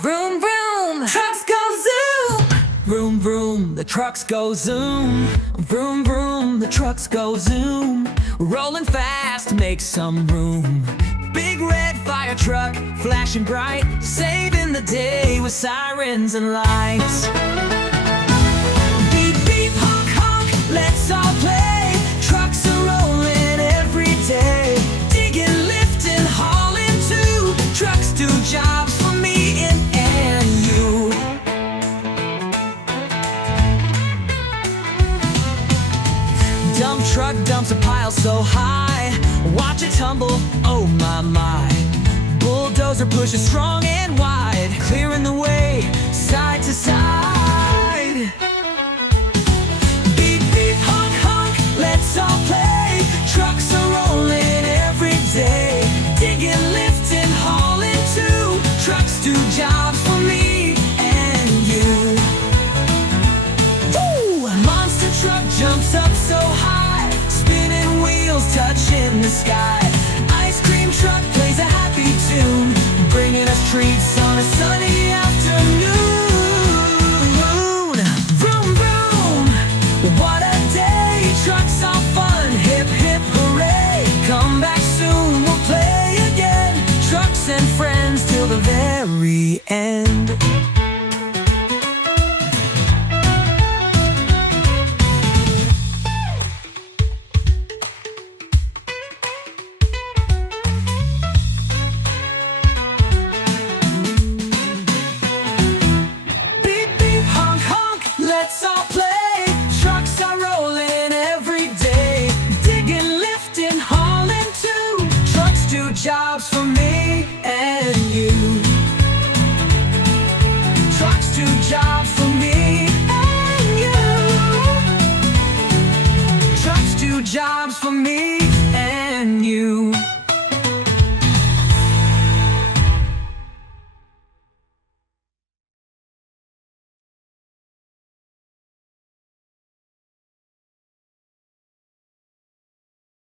Vroom, vroom, trucks go zoom. Vroom, vroom, the trucks go zoom. Vroom, vroom, the trucks go zoom. Rolling fast, make some room. Big red fire truck, flashing bright, saving the day with sirens and lights. Beep, beep, honk, honk, let's all play. Trucks are rolling every day. Digging, lifting, hauling too. Trucks do jobs for me and you. Dump truck dumps a pile so high. Watch it tumble, oh my my. Bulldozer pushes strong and wide, clearing the way side to side. Beep, beep, honk, honk, let's all play. Trucks are rolling every day. Digging, lifting, hauling too. Trucks do jobs for me and you. Woo! Monster truck jumps up so high, spinning wheels touching the sky. Ice cream truck plays a happy tune, bringing us treats on a sunny afternoon. Vroom, vroom, what a day. Trucks are fun, hip, hip, hooray. Come back soon, we'll play again. Trucks and friends till the very end. Let's all play. Trucks are rolling every day. Digging, lifting, hauling too. Trucks do jobs for me and you. Trucks do jobs